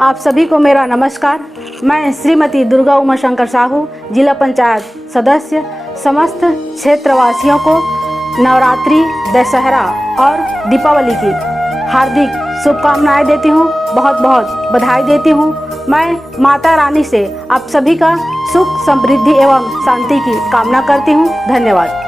आप सभी को मेरा नमस्कार। मैं श्रीमती दुर्गा उमाशंकर साहू, जिला पंचायत सदस्य, समस्त क्षेत्रवासियों को नवरात्रि, दशहरा और दीपावली की हार्दिक शुभकामनाएं देती हूँ, बहुत बहुत बधाई देती हूँ। मैं माता रानी से आप सभी का सुख, समृद्धि एवं शांति की कामना करती हूँ। धन्यवाद।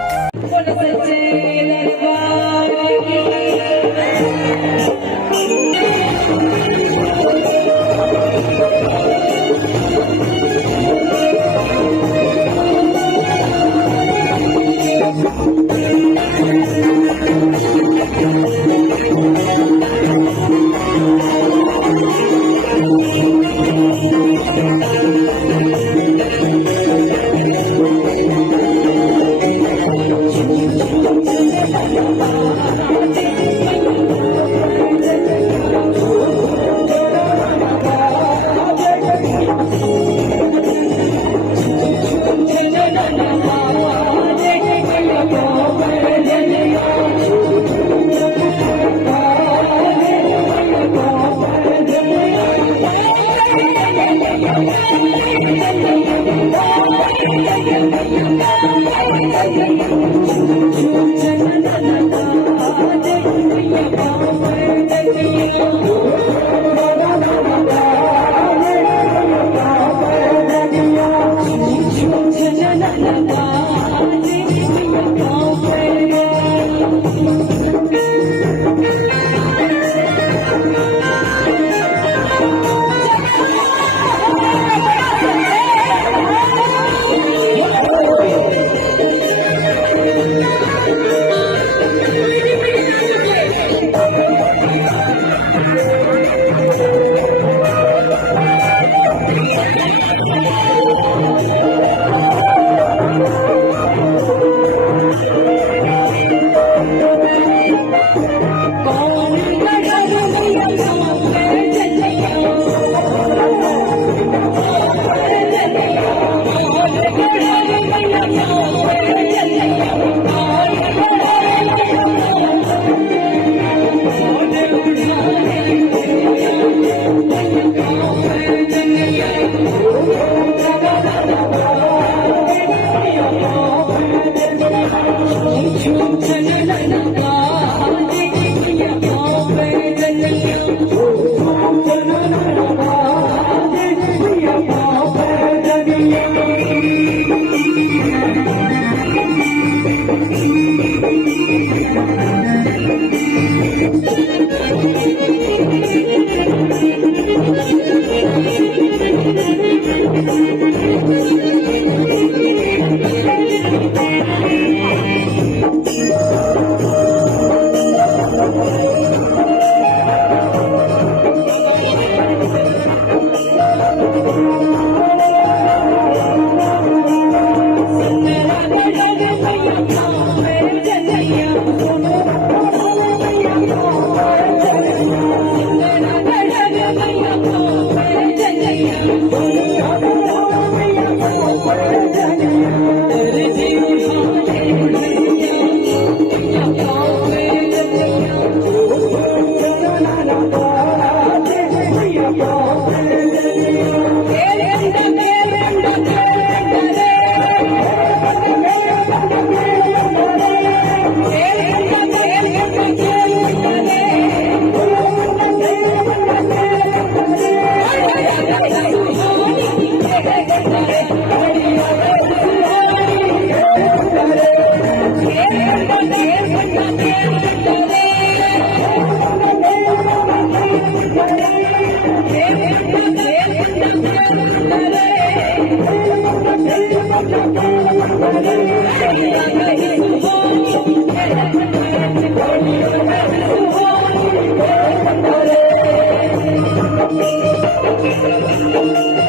Thank you.